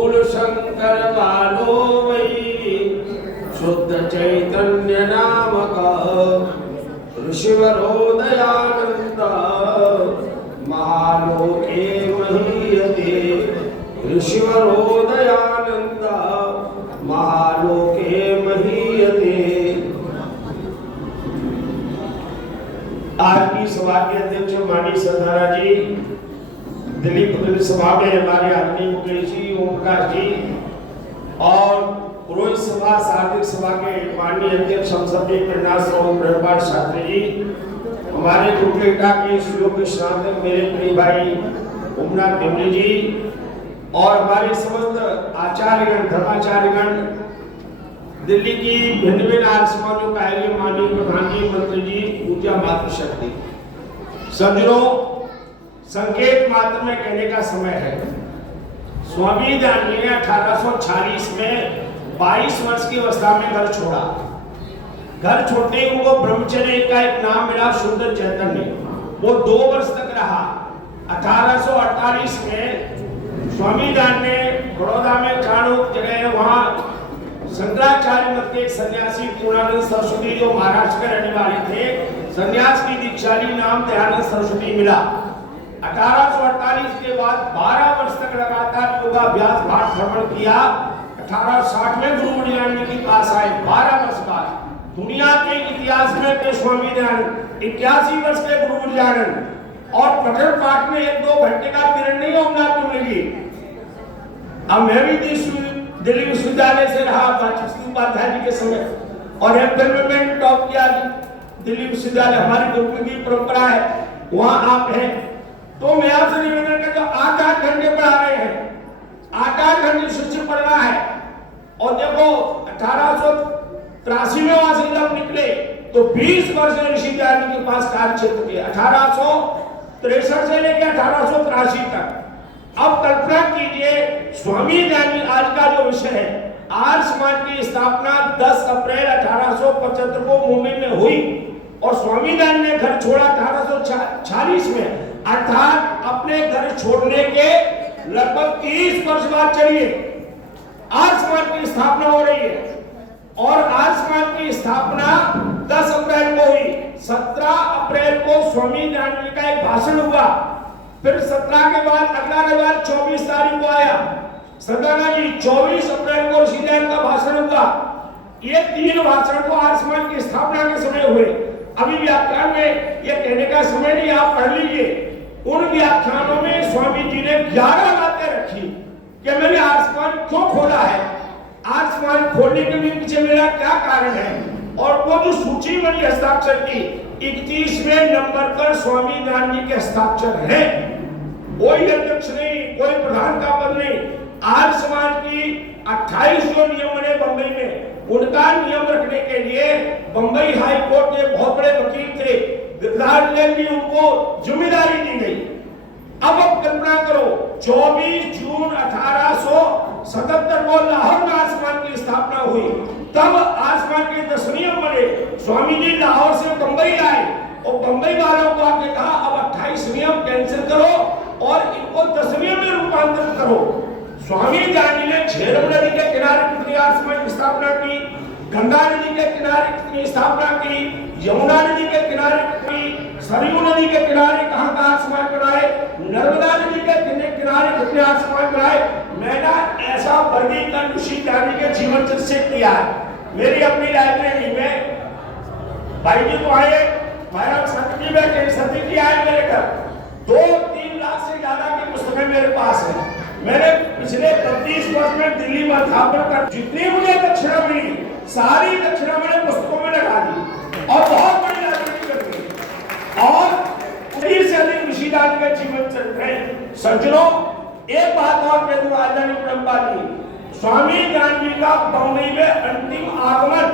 मूल शंकर वालो वही शुद्ध चैतन्य नामक ऋषिवरो दयानंद महालोके महीयते ऋषिवरो दयानंद महालोके महीयते। आज की सभा के अध्यक्ष माननीय सरदारा जी, दिल्ली पुलिस सभा में हमारे आदरणीय मुकेश जी, ओम प्रकाश जी और पुरोहित सभा सार्वजनिक सभा के माननीय अध्यक्ष हम सब ब्रह्मपाल शास्त्री जी, हमारे कुटलेटा के श्लोक स्नातक मेरे प्रिय भाई उमनाथ टिमली जी और हमारे समस्त आचार्यगण धर्माचार्यगण, दिल्ली की भिन्न भिन्न आर्य समाजों का माननीय प्रधान जी, मंत्री जी, पूजा मातृशक्ति सज्जनों, संकेत मात्र में कहने का समय है। स्वामी दयानंद जी ने 1846 में 22 वर्ष की अवस्था में घर छोड़ा। घर छोड़ते ही उनको ब्रह्मचर्य का एक नाम मिला, सुंदर चैतन्य। वो 2 वर्ष तक रहा। 1848 में स्वामी दयानंद ने बड़ौदा में चाणूक जगह है, वहां शंकराचार्य मत के एक सन्यासी पूर्णानंद सरस्वती जो महाराष्ट्र के रहने वाले थे, सन्यास की दीक्षा ली, नाम दयानंद सरस्वती मिला। 1848 के बाद 12 वर्ष तक लगातार योगाभ्यास पाठ भ्रमण किया। 1860 में गुरु दयानंद के पास आए। 12 वर्ष बाद दुनिया के इतिहास में स्वामी दयानंद 81 वर्ष के गुरु दयानंद और पठन पाठ में 1-2 घंटे का पीरियड नहीं होगा मिलेगी। अब मैं भी दिल्ली विश्वविद्यालय से रहा उपाध्याय जी के समय और में टॉप किया। दिल्ली विश्वविद्यालय हमारी गुरुकुल की परंपरा है, वहां आप हैं तो मैं आपसे निवेदन करता हूं, 8-8 घंटे पढ़ा रहे हैं, 8-8 घंटे शिक्षक पढ़ना है। और देखो 1883 में वहां से जब निकले तो 20 वर्ष ऋषि दयानंद के पास कार्य क्षेत्र किया, 1863 से लेकर 1883 तक। अब कल्पना कीजिए स्वामी दयानंद आज का जो विषय है, आर्य समाज की स्थापना 10 अप्रैल 1875 को मुंबई में हुई और स्वामी दयानंद ने घर छोड़ा 1846 में, अर्थात अपने घर छोड़ने के लगभग 30 वर्ष बाद चलिए आर्य समाज की स्थापना हो रही है। और आर्य समाज की स्थापना 10 अप्रैल को हुई। 17 अप्रैल को स्वामी दयानंद का एक भाषण हुआ, फिर 17 के बाद अगला रविवार 24 तारीख को आया सरदारा जी, 24 अप्रैल को ऋषि दयानंद का भाषण हुआ। ये 3 भाषण को आर्य समाज की स्थापना के समय हुए। अभी व्याख्यान में ये कहने का समय नहीं, आप पढ़ लीजिए। उन व्याख्यानों में स्वामी जी ने 11 बातें रखी कि मैंने आर्य समाज क्यों खोला है, आर्य समाज खोलने के पीछे मेरा क्या कारण है। और वो जो सूची बनी हस्ताक्षर की 31वें नंबर पर स्वामी दयानंद जी के हस्ताक्षर है। कोई अध्यक्ष नहीं, कोई प्रधान का पद नहीं। आर्य समाज की 28 जो नियम बने बंबई में, उनका नियम रखने के लिए बंबई हाई कोर्ट के बहुत बड़े वकील थे, विद्यार्थी जी, उनको जिम्मेदारी दी गई। अब कल्पना करो 24 जून 1877 को लाहौर में आर्य समाज की स्थापना हुई। तब आर्य समाज के 10 नियम बने। स्वामी जी लाहौर से बंबई आए और बंबई वालों को आपने कहा अब 28 नियम कैंसिल करो और इनको 10 नियम में रूपांतरित करो। स्वामी दयानंद ने झेलम नदी के किनारे कितनी आर्य समाज की स्थापना की, गंगा नदी के किनारे कितनी स्थापना की, यमुना नदी के किनारे कितनी, सरयू नदी के किनारे कहां कहां समाज बनाए, नर्मदा नदी के किनारे कितने आर्य समाज बनाए। मैंने ऐसा वर्गीकरण ऋषि दयानंद के जीवन चरित्र से किया है। मेरी अपनी लाइब्रेरी में भाई जी तो आए, महाराज सत्य जी बैठे, सत्य जी आए मेरे घर, 2-3 लाख से ज्यादा की पुस्तकें मेरे पास है। मैंने पिछले 35 वर्ष में दिल्ली में अध्यापन कर जितनी मुझे दक्षिणा मिली सारी दक्षिणा मैंने पुस्तकों में लगा दी और बहुत बड़ी लाइब्रेरी कर दी और 30 से अधिक ऋषि दयानंद के जीवन चरित्र है। सज्जनों, एक बात और कह दूं आदरणीय ब्रह्मपाल जी, स्वामी दयानंद जी का बंबई में अंतिम आगमन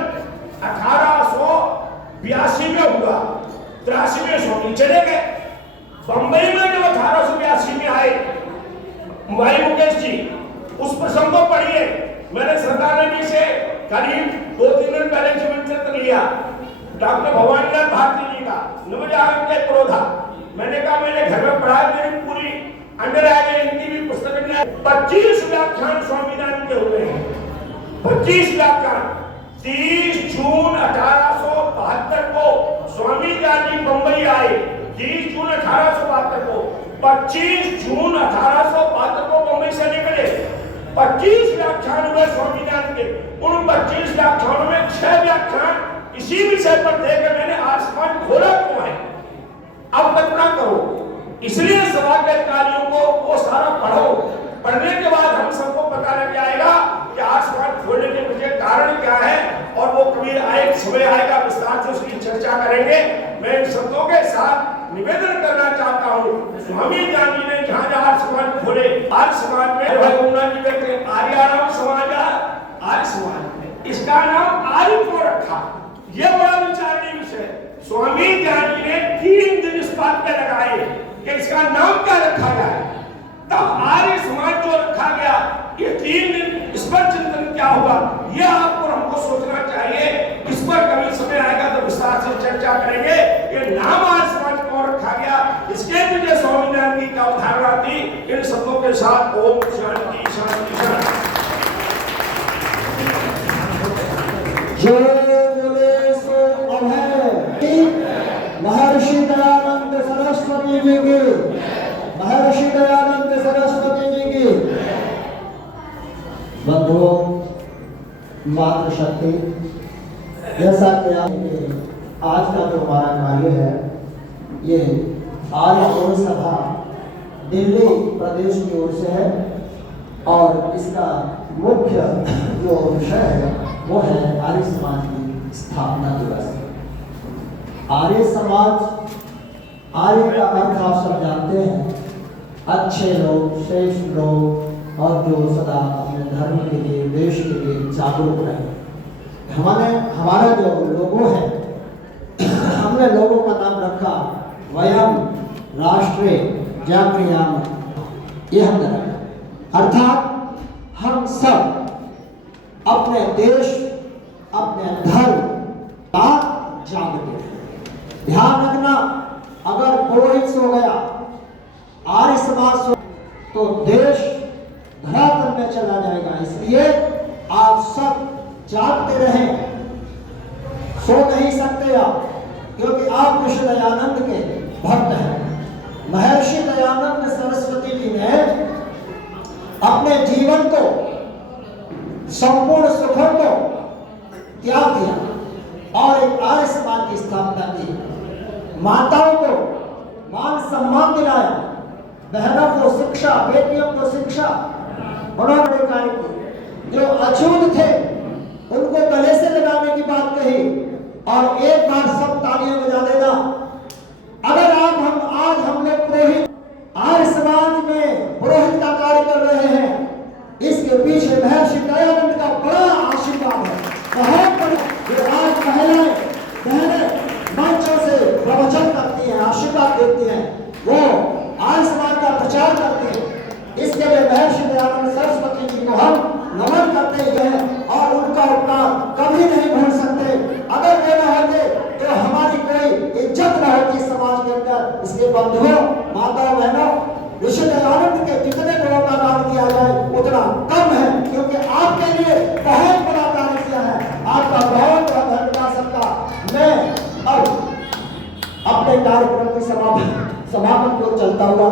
1882 में हुआ। 83 में स्वामी चले गए। बंबई में जब 1882 में आए भाई मुकेश जी, उस प्रसंग को पढ़िए। मैंने सरदार जी से करीब 2-3 दिन पहले जीवन चरित्र लिया, डॉक्टर भवानीलाल भारती जी का, नवजागरण के क्रोधा। मैंने कहा मैंने घर में पढ़ा, मेरी पूरी अंडर इनकी भी पुस्तक में 25 व्याख्यान स्वामीनारायण के हुए हैं। 25 व्याख्यान 30 जून 1872 को स्वामी गांधी बंबई आए। 30 जून 1872 को 25 जून 1872 को बंबई से निकले। 25 व्याख्यान हुए स्वामीनारायण के। उन 25 व्याख्यानों में 6 व्याख्यान इसी विषय पर थे कि मैंने आसमान खोला क्यों है। अब कल्पना करो, इसलिए सभा के अधिकारियों को वो सारा पढ़ो। पढ़ने के बाद हम सबको पता लग जाएगा कि आसमान खोलने के पीछे कारण क्या है, और वो कभी एक समय आएगा विस्तार से उसकी चर्चा करेंगे। मैं इन शब्दों के साथ निवेदन करना चाहता हूँ, स्वामी गांधी ने जहाँ जहाँ आसमान खोले, आर्य समाज में भाई उन्ना जी कहते आर्याराम समाज, आर्य समाज, इसका नाम आर्य क्यों रखा, ये बड़ा विचारणीय विषय। स्वामी गांधी ने 3 दिन इस बात पे लगाए कि इसका नाम क्या रखा जाए। तब आर्य समाज जो रखा गया, ये 3 दिन इस पर चिंतन क्या हुआ, ये आपको हमको सोचना चाहिए। इस पर कभी समय आएगा तो विस्तार से चर्चा करेंगे। ये नाम आर्य समाज क्यों रखा गया, इसके पीछे स्वामीनारायण की क्या अवधारणा थी। इन शब्दों के साथ ओम शांति शांति शांति। महर्षि दयानंद सरस्वती जी की, महर्षि दयानंद सरस्वती जी की। बंधुओं, मातृशक्ति, जैसा कि आज का जो हमारा कार्य है, ये आर्य सभा दिल्ली प्रदेश की ओर से है, और इसका मुख्य जो विषय है वो है आर्य समाज की स्थापना दिवस। आर्य समाज, आर्य का अर्थ आप सब जानते हैं, अच्छे लोग, श्रेष्ठ लोग, और जो सदा अपने धर्म के लिए, देश के लिए जागरूक रहे। हमारा जो लोगो है, हमने लोगों का नाम रखा वयम राष्ट्रे जागृयाम, ये हमने रखा। अर्थात हम सब अपने देश, अपने धर्म का जागृत हैं। ध्यान रखना, अगर पुरोहित सो गया, आर्य समाज सो, तो देश धरातल में चला जाएगा। इसलिए आप सब जागते रहें, सो नहीं सकते आप, क्योंकि आप ऋषि दयानंद के भक्त हैं। महर्षि दयानंद सरस्वती जी ने अपने जीवन को, संपूर्ण सुखों को त्याग दिया और एक आर्य समाज की स्थापना की। माताओं को मान सम्मान दिलाया, बहनों को शिक्षा, बेटियों को शिक्षा, उन्होंने कार्य किए। जो अछूत थे उनको गले से लगाने की बात कही, और एक बार सब तालियां बजा देना। अगर आज हम लोग पुरोहित, आर्य समाज में पुरोहित का कार्य कर रहे हैं, इसके पीछे महर्षि दयानंद का बड़ा आशीर्वाद है, बहुत बड़ा। जो आज महिलाएं, बहनें मंचों से प्रवचन करती हैं, आशीर्वाद देती हैं, वो आर्य समाज का प्रचार करती हैं। इसके लिए महर्षि दयानंद सरस्वती जी को हम नमन करते हैं, और उनका उपकार कभी नहीं भूल सकते। अगर वे न होते तो हमारी कोई इज्जत न होती समाज के अंदर। इसलिए बंधुओं, माताओं, बहनों, ऋषि दयानंद के जितने गुणों का नाम किया जाए उतना कम है, क्योंकि आपके लिए बहुत बड़ा कार्य किया है। आपका बहुत बहुत धन्यवाद सबका। मैं अब अपने कार्यक्रम के समापन को चलता हुआ